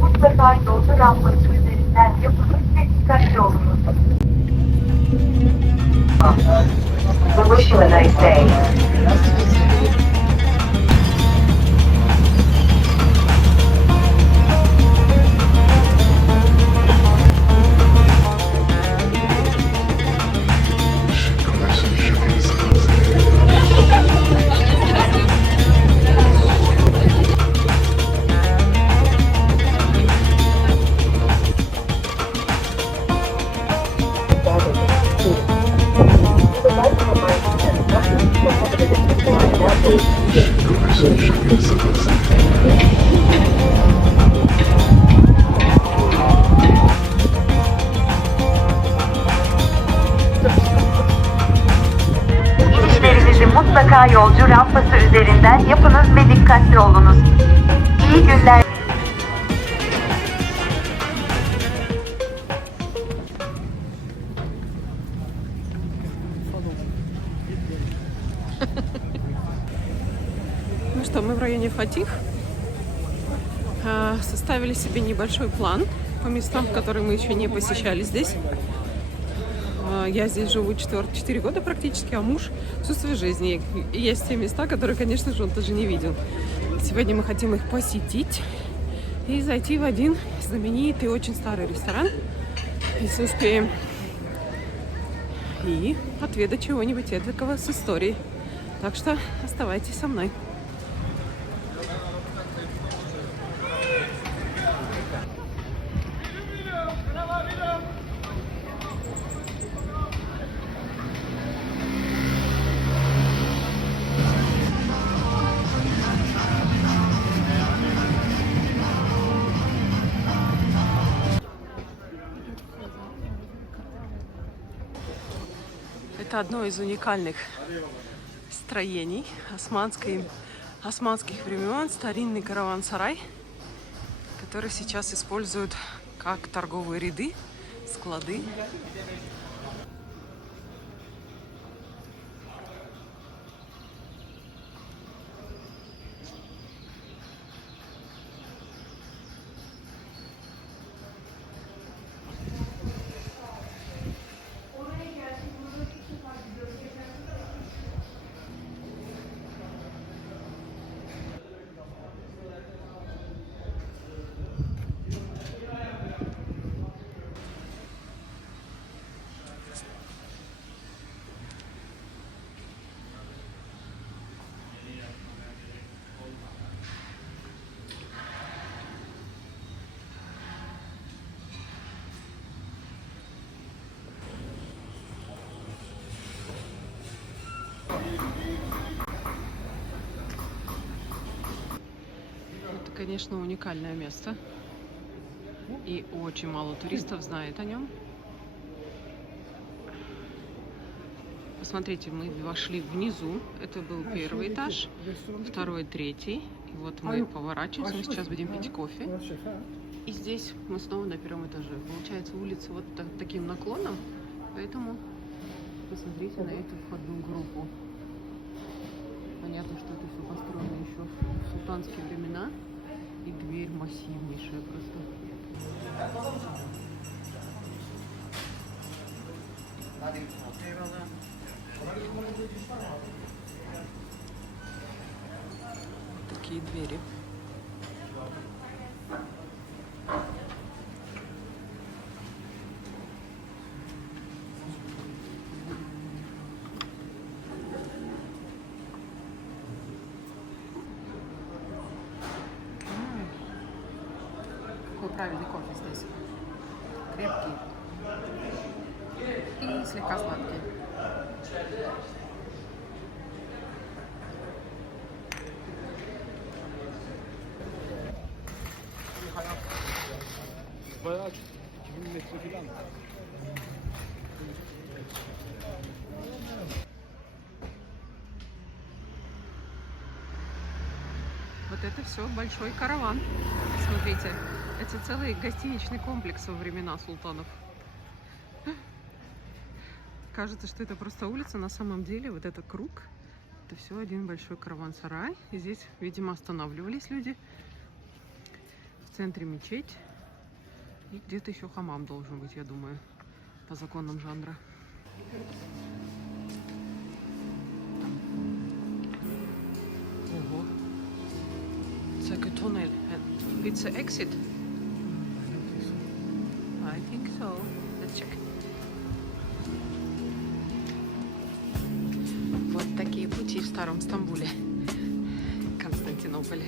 Mutlaka yolcu rampası üzerinden yapılıp ve dikkatli olunuz. We wish you a nice day. İnişlerinizi mutlaka yolcu ramp rampası üzerinden yapınız ve dikkatli olunuz. İyi günler. Ну что, мы в районе Фатих. Составили себе небольшой план по местам, которые мы еще не посещали здесь. Я здесь живу 4 года практически, а муж всю свою жизнь. И есть те места, которые, конечно же, он тоже не видел. Сегодня мы хотим их посетить и зайти в один знаменитый, очень старый ресторан, если успеем, и отведать чего-нибудь эдакого с историей. Так что оставайтесь со мной. Это одно из уникальных строений османских времен, старинный караван-сарай, который сейчас используют как торговые ряды, склады. Это, конечно, уникальное место. И очень мало туристов знает о нем. Посмотрите, мы вошли внизу. Это был первый этаж, второй, третий. И вот мы поворачиваемся. Мы сейчас будем пить кофе. И здесь мы снова на первом этаже. Получается, улица вот таким наклоном. Поэтому посмотрите на эту входную группу. Понятно, что это все построено еще в султанские времена. И дверь массивнейшая просто. Такие двери. Какой правильный кофе здесь. Крепкий. И слегка сладкий. Bayağı 2000 metre falan. Вот это все большой караван. Смотрите, это целый гостиничный комплекс во времена султанов. Кажется, что это просто улица. На самом деле вот этот круг, это все один большой караван-сарай. И здесь, видимо, останавливались люди. В центре мечеть. И где-то еще хамам должен быть, я думаю, по законам жанра. Ого. It's like a tunnel. It's an exit. I think so. Let's check. Вот такие пути в старом Стамбуле, Константинополе.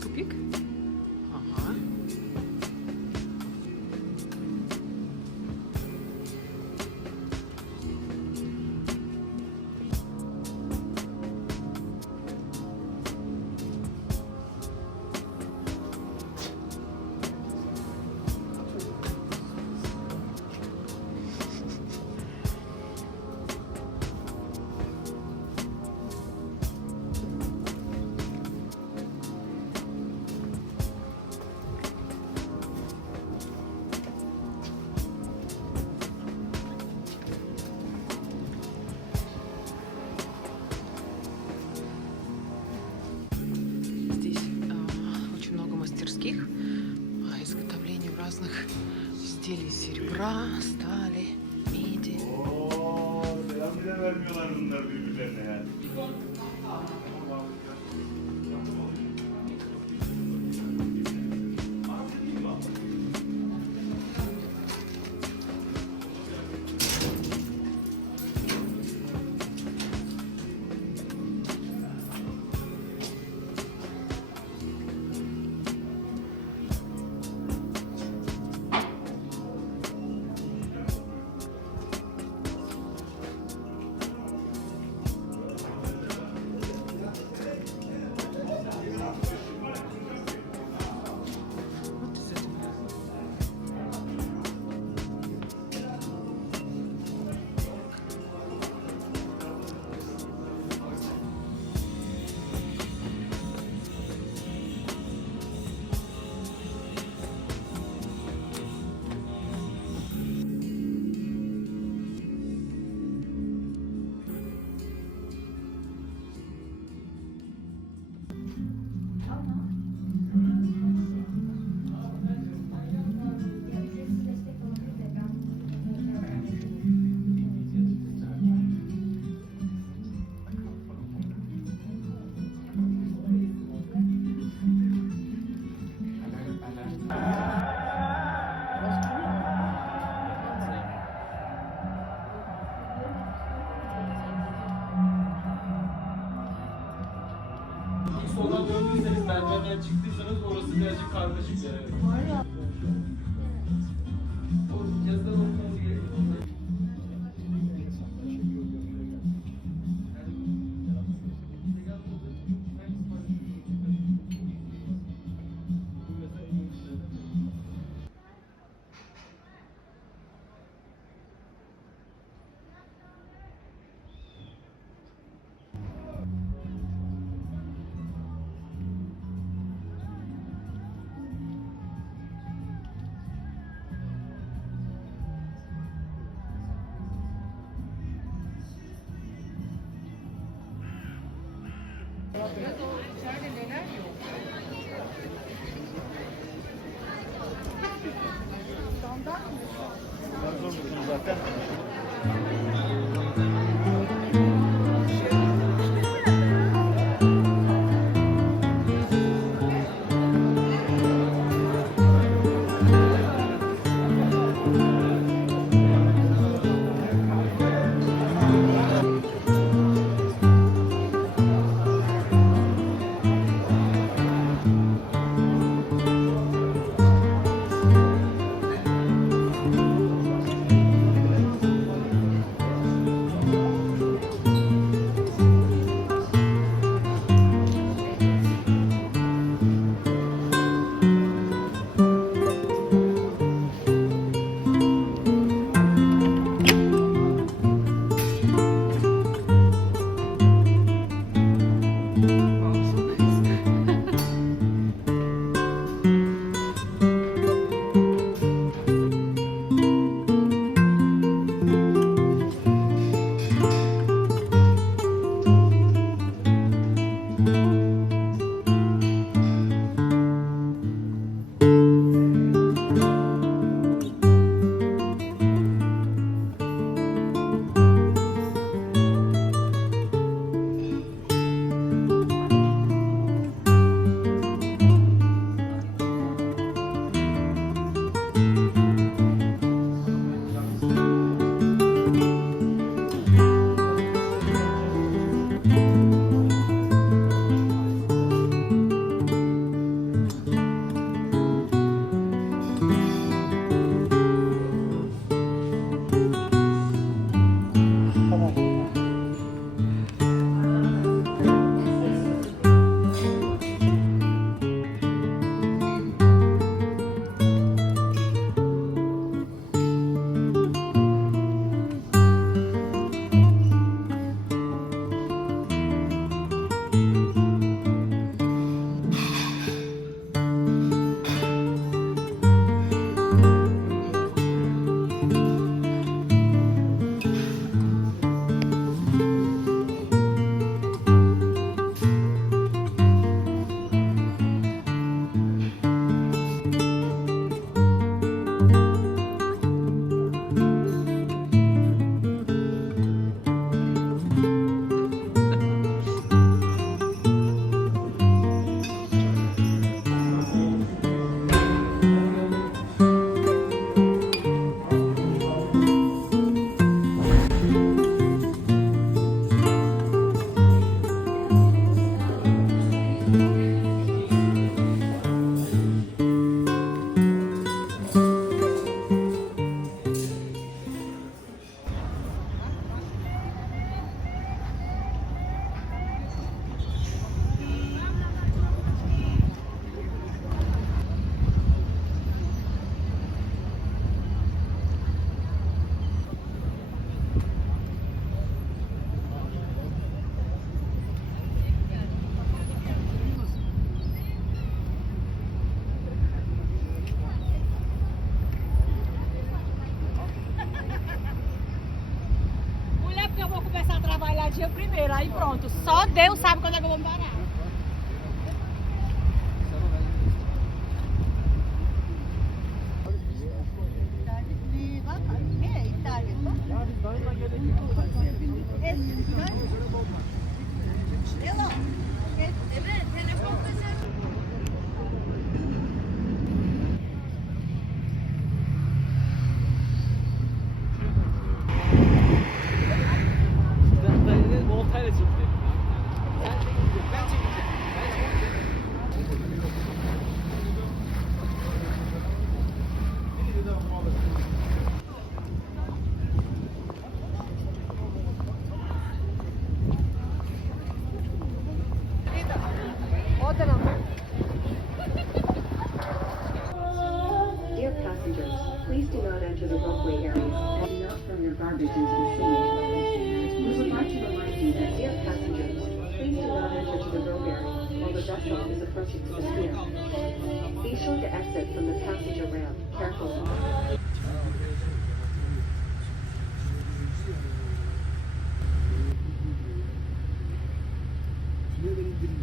Тупик? Ага. Rastali midi. Selam bile vermiyorlar bunlar birbirlerine ya. Вот из этого. Soldan döndüyseniz merdivenden çıktıysanız orası birazcık karmaşık bir yer. Evet. O yazıdan okumanız gerekiyor. Ben zor musun zaten? Deus sabe quando é que eu vou parar. Oltayla çıktı. Dear passengers, please do not enter the ropeway area and do not throw your garbage into the sea. We would like to remind you that, dear passengers, please do not enter to the road area while the vessel is approaching to the pier. Be sure to exit from the passenger ramp carefully. Tünelin